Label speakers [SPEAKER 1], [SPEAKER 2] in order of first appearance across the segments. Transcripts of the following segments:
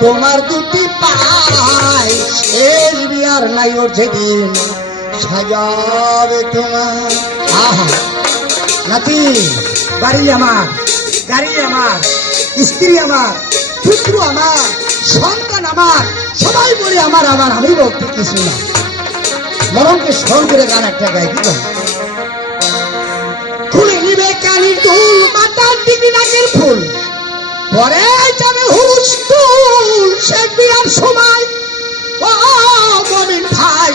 [SPEAKER 1] তোমার দুটি পাই শেষ বিয়ার নাই ওর যেদিন। সাজাবে তোমার। নাতি, বাড়ি আমার, গাড়ি আমার, স্ত্রী আমার, পুত্র আমার, সন্তান আমার, সবাই বলে আমার আমার, আমি বলতে কিছু না। মরমকে স্মরণ করে গান একটা গাই? খুলে মাতার দিবি ফুল। পরে যাবে হুলস্থুল শেখ বিয়ার সময়। ও ভাই,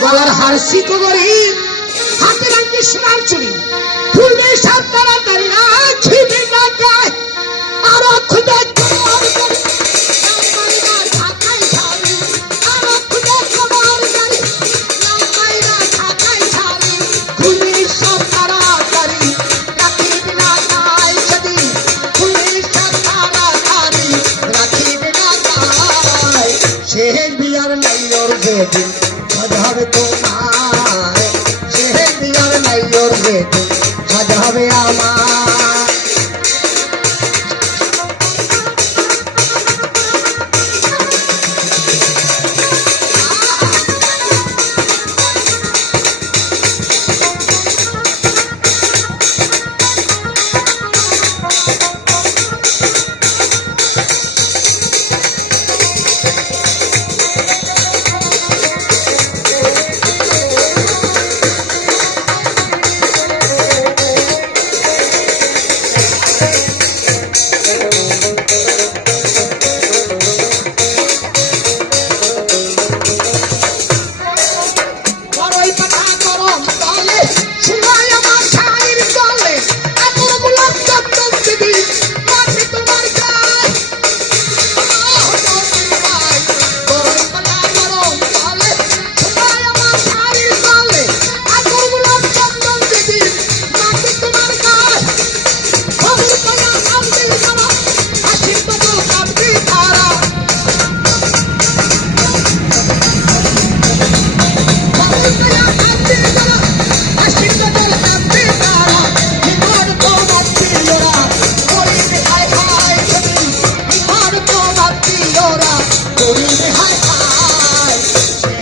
[SPEAKER 1] গলার হার সিকো গরিব হাতে রাখবি সোনার চুরি ওর আধার তোমার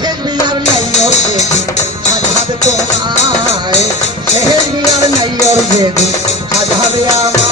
[SPEAKER 1] সাজাবে আমার মন্দির থেকে ছাতা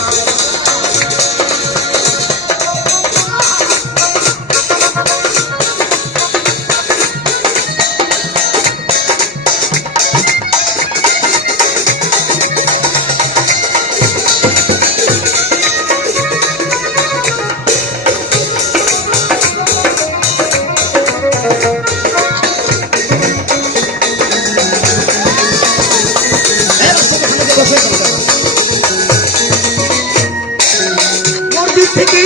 [SPEAKER 1] থেকে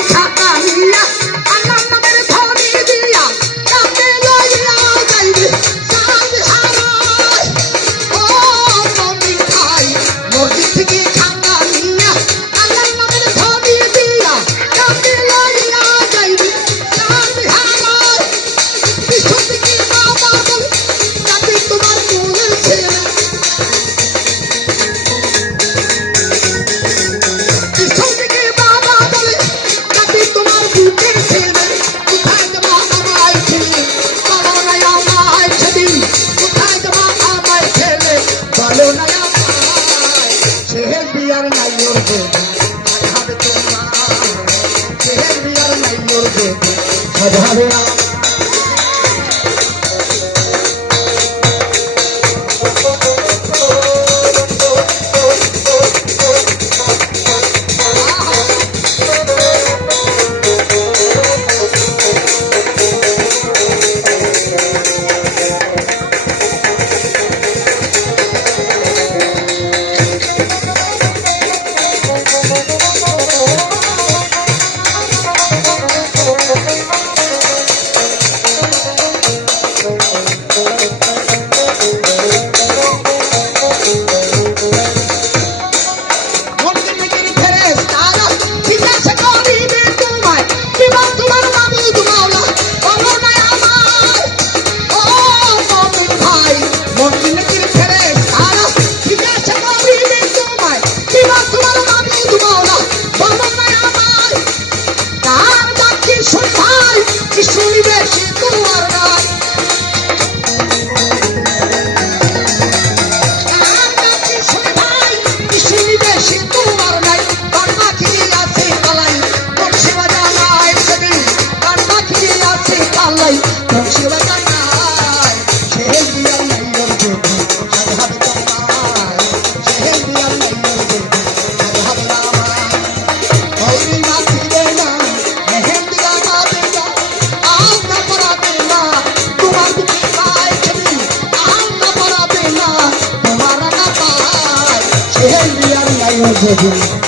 [SPEAKER 1] সাজাবে আমার এই বিয়ার নাইও যেদিন